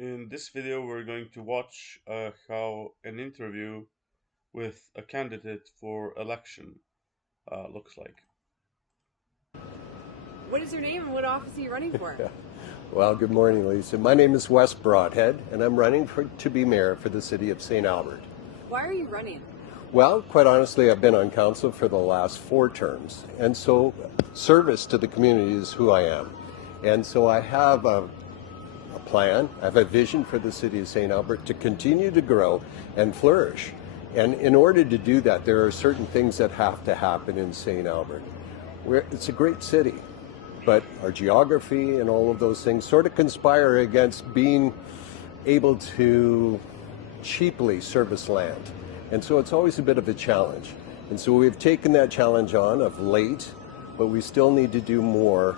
In this video, we're going to watch how an interview with a candidate for election looks like. What is your name and what office are you running for? Well, good morning, Lisa. My name is Wes Brodhead, and I'm running to be mayor for the city of St. Albert. Why are you running? Well, quite honestly, I've been on council for the last 4 terms, and so service to the community is who I am. And so I have a plan, I have a vision for the city of St. Albert to continue to grow and flourish. And in order to do that, there are certain things that have to happen in St. Albert. It's a great city, but our geography and all of those things sort of conspire against being able to cheaply service land. And so it's always a bit of a challenge. And so we've taken that challenge on of late, but we still need to do more,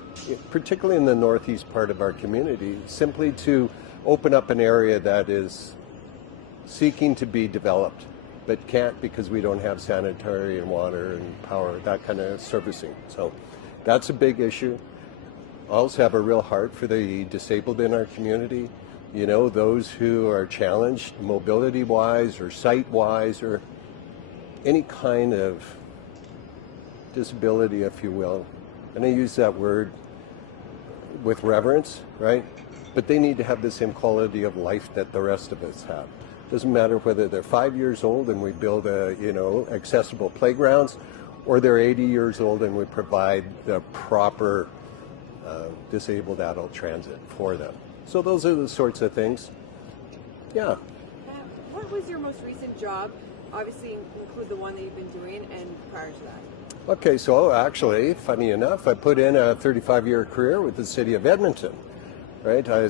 particularly in the northeast part of our community, simply to open up an area that is seeking to be developed, but can't because we don't have sanitary and water and power, that kind of servicing. So that's a big issue. I also have a real heart for the disabled in our community. You know, those who are challenged mobility-wise or sight-wise or any kind of disability, if you will. And I use that word with reverence, right? But they need to have the same quality of life that the rest of us have. Doesn't matter whether they're 5 years old and we build accessible playgrounds, or they're 80 years old and we provide the proper disabled adult transit for them. So those are the sorts of things. Yeah. What was your most recent job? Obviously include the one that you've been doing and prior to that. Okay, so actually, funny enough, I put in a 35-year career with the city of Edmonton, right? I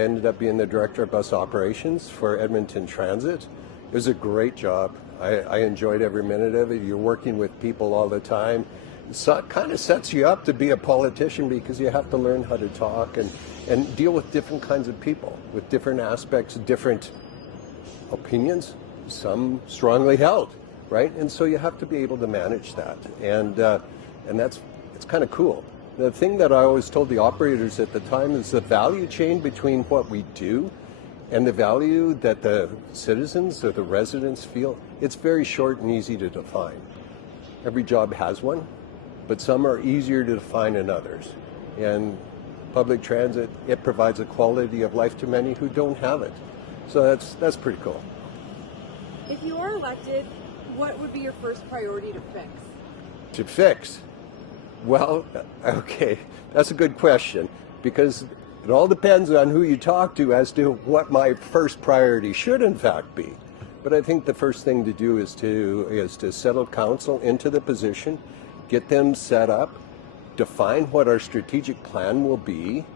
ended up being the director of bus operations for Edmonton Transit. It was a great job. I enjoyed every minute of it. You're working with people all the time. So it kind of sets you up to be a politician because you have to learn how to talk and deal with different kinds of people, with different aspects, different opinions, some strongly held, right? And so you have to be able to manage that. And it's kind of cool. The thing that I always told the operators at the time is the value chain between what we do and the value that the citizens or the residents feel, it's very short and easy to define. Every job has one, but some are easier to define than others. And public transit, it provides a quality of life to many who don't have it. So that's pretty cool. If you are elected, what would be your first priority to fix? To fix? Well, okay, that's a good question because it all depends on who you talk to as to what my first priority should in fact be. But I think the first thing to do is to settle council into the position, get them set up, define what our strategic plan will be,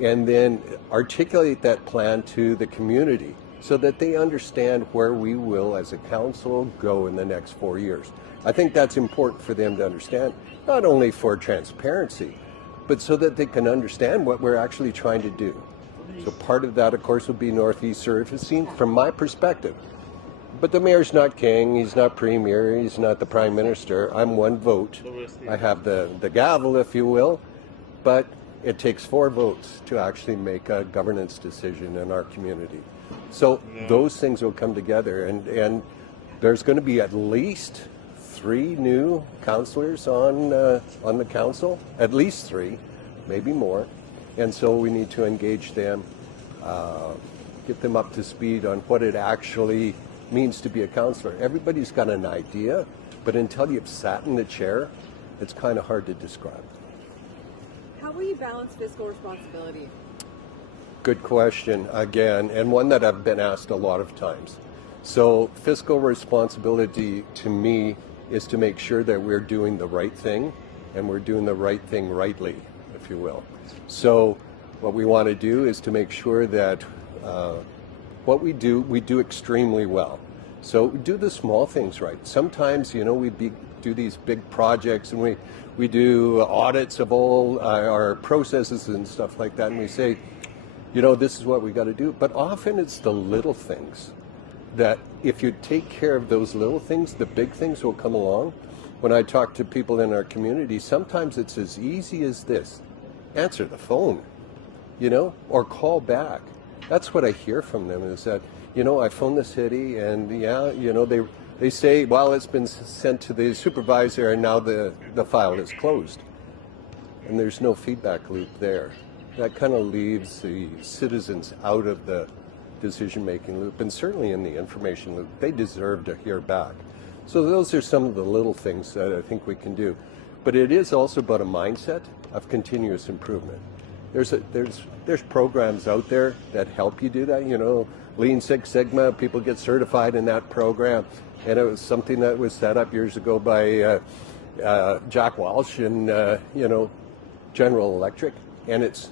and then articulate that plan to the community so that they understand where we will as a council go in the next 4 years. I think that's important for them to understand, not only for transparency, but so that they can understand what we're actually trying to do. So part of that, of course, would be Northeast surfacing from my perspective. But the mayor's not king, he's not premier, he's not the prime minister. I'm one vote. I have the gavel, if you will, but it takes 4 votes to actually make a governance decision in our community. So those things will come together, and there's going to be at least 3 new councillors on the council, at least 3, maybe more. And so we need to engage them, get them up to speed on what it actually means to be a councillor. Everybody's got an idea, but until you've sat in the chair, it's kind of hard to describe. How will you balance fiscal responsibility? Good question, again, and one that I've been asked a lot of times. So fiscal responsibility to me is to make sure that we're doing the right thing, and we're doing the right thing rightly, if you will. So what we want to do is to make sure that what we do extremely well. So do the small things right. Sometimes, we do these big projects and we do audits of all our processes and stuff like that, and we say, this is what we got to do. But often it's the little things that if you take care of those little things, the big things will come along. When I talk to people in our community, sometimes it's as easy as this. Answer the phone, or call back. That's what I hear from them is that, I phoned the city and yeah, they say, well, it's been sent to the supervisor and now the file is closed. And there's no feedback loop there. That kind of leaves the citizens out of the decision-making loop, and certainly in the information loop. They deserve to hear back. So those are some of the little things that I think we can do. But it is also about a mindset of continuous improvement. There's programs out there that help you do that. Lean Six Sigma, people get certified in that program. And it was something that was set up years ago by Jack Walsh and, General Electric. And it's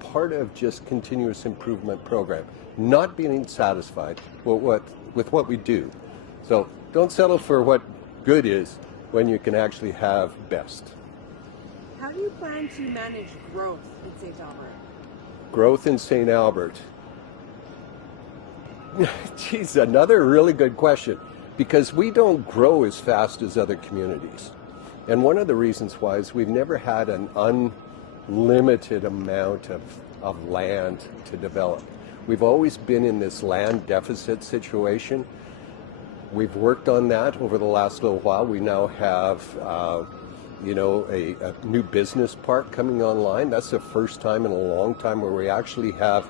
part of just continuous improvement program, not being satisfied with what we do. So don't settle for what good is when you can actually have best. How do you plan to manage growth in St. Albert? Growth in St. Albert. Geez, another really good question, because we don't grow as fast as other communities. And one of the reasons why is we've never had an unlimited amount of land to develop. We've always been in this land deficit situation. We've worked on that over the last little while. We now have, a new business park coming online. That's the first time in a long time where we actually have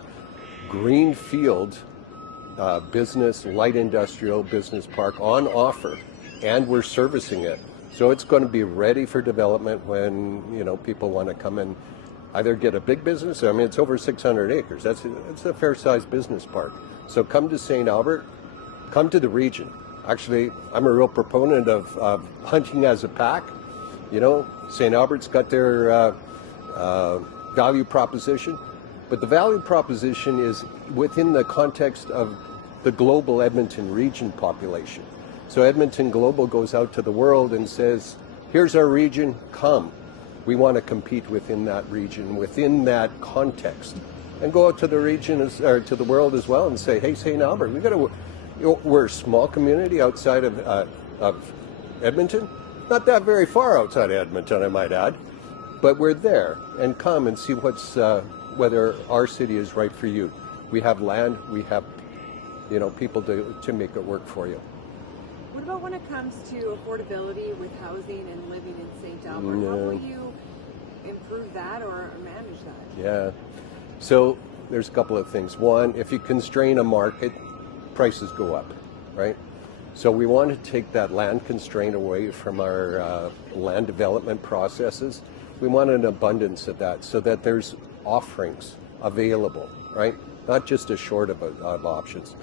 greenfield business, light industrial business park on offer, and we're servicing it. So it's going to be ready for development when, people want to come and either get a big business. I mean, it's over 600 acres. It's a fair-sized business park. So come to St. Albert, come to the region. Actually, I'm a real proponent of hunting as a pack. St. Albert's got their value proposition, but the value proposition is within the context of the global Edmonton region population. So Edmonton Global goes out to the world and says, here's our region, come. We want to compete within that region, within that context, and go out to the region or to the world as well and say, hey, St. Albert, we're a small community outside of Edmonton, not that very far outside of Edmonton, I might add, but we're there, and come and see whether our city is right for you. We have land, we have, people to make it work for you. What about when it comes to affordability with housing and living in St. Albert? How will you improve that or manage that? Yeah. So there's a couple of things. One, if you constrain a market, prices go up, right? So we want to take that land constraint away from our land development processes. We want an abundance of that so that there's offerings available, right? Not just a short of options.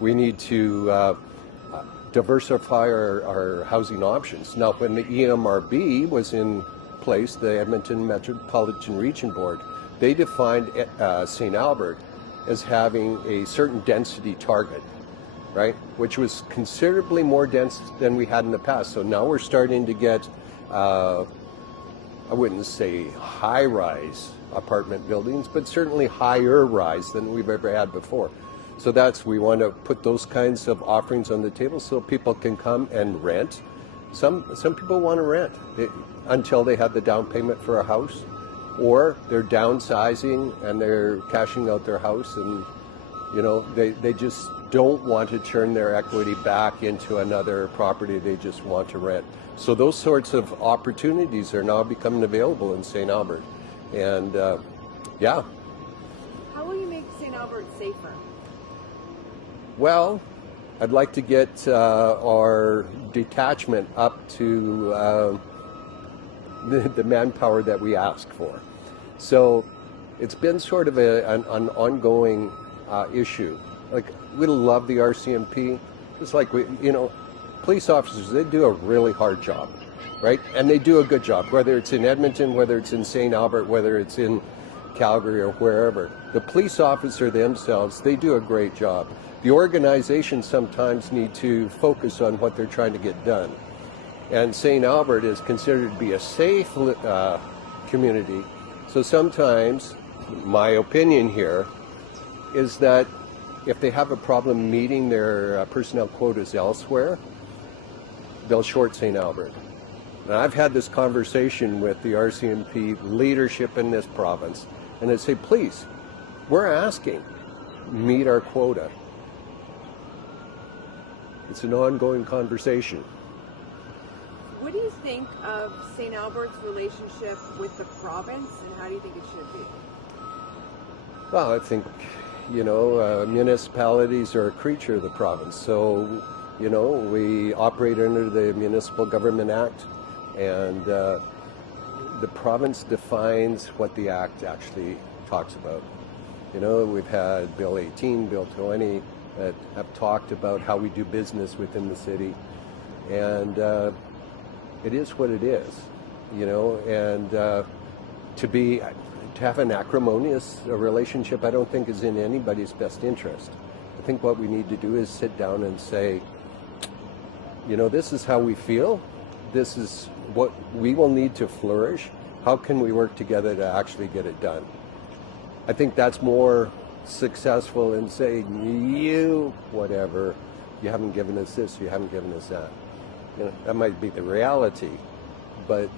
We need to diversify our housing options. Now, when the EMRB was in place, the Edmonton Metropolitan Region Board, they defined St. Albert as having a certain density target, right? Which was considerably more dense than we had in the past. So now we're starting to get, I wouldn't say high-rise apartment buildings, but certainly higher rise than we've ever had before. So we want to put those kinds of offerings on the table so people can come and rent. Some people want to rent until they have the down payment for a house, or they're downsizing and they're cashing out their house, and they just don't want to turn their equity back into another property. They just want to rent. So those sorts of opportunities are now becoming available in St. Albert, and yeah. How will you make St. Albert safer? Well, I'd like to get our detachment up to the manpower that we ask for. So it's been sort of an ongoing issue. Like, we love the RCMP. It's like police officers, they do a really hard job, right? And they do a good job, whether it's in Edmonton, whether it's in St. Albert, whether it's in Calgary or wherever. The police officer themselves, they do a great job. The organizations sometimes need to focus on what they're trying to get done. And St. Albert is considered to be a safe community. So sometimes, my opinion here, is that if they have a problem meeting their personnel quotas elsewhere, they'll short St. Albert. And I've had this conversation with the RCMP leadership in this province, and I say, please, we're asking. meet our quota. It's an ongoing conversation. What do you think of St. Albert's relationship with the province, and how do you think it should be? Well, I think, municipalities are a creature of the province. So, we operate under the Municipal Government Act, and the province defines what the act actually talks about. We've had Bill 18, Bill 20 that have talked about how we do business within the city, and it is what it is, and to have an acrimonious relationship, I don't think is in anybody's best interest. I think what we need to do is sit down and say, this is how we feel. This is what we will need to flourish. How can we work together to actually get it done? I think that's more successful in saying, you haven't given us this, you haven't given us that. That might be the reality, but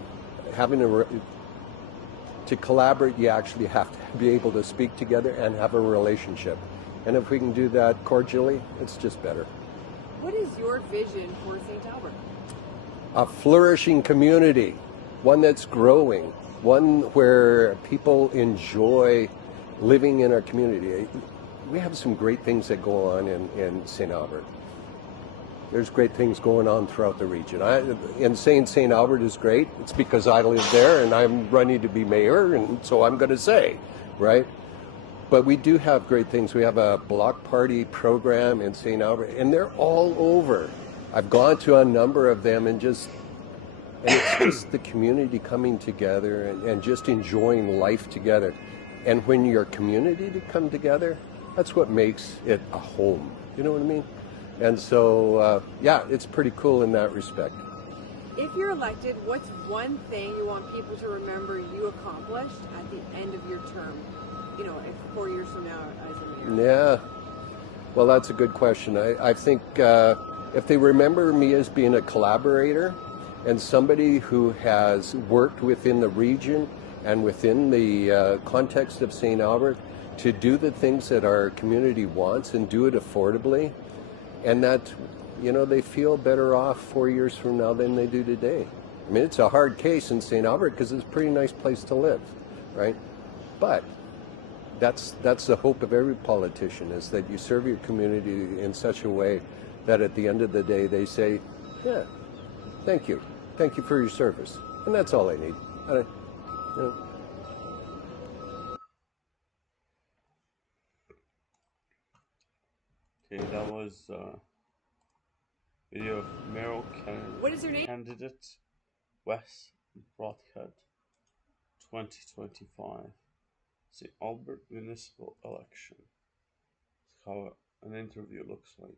to collaborate, you actually have to be able to speak together and have a relationship. And if we can do that cordially, it's just better. What is your vision for St. Albert? A flourishing community, one that's growing, one where people enjoy living in our community. We have some great things that go on in St. Albert. There's great things going on throughout the region. And saying St. Albert is great, it's because I live there and I'm running to be mayor, and so I'm going to say, right? But we do have great things. We have a block party program in St. Albert, and they're all over. I've gone to a number of them, and it's just the community coming together and just enjoying life together. And when your community to come together, that's what makes it a home. You know what I mean? And so, it's pretty cool in that respect. If you're elected, what's one thing you want people to remember you accomplished at the end of your term? If 4 years from now as a mayor. Yeah. Well, that's a good question. I think if they remember me as being a collaborator and somebody who has worked within the region and within the context of St. Albert to do the things that our community wants and do it affordably, and that, they feel better off 4 years from now than they do today. I mean, it's a hard case in St. Albert because it's a pretty nice place to live, right? But that's the hope of every politician, is that you serve your community in such a way that at the end of the day they say, yeah, thank you for your service. And that's all I need. Okay, that was video of mayoral What is your name? candidate Wes Brodhead, 2025 St. Albert Municipal Election. That's how an interview looks like.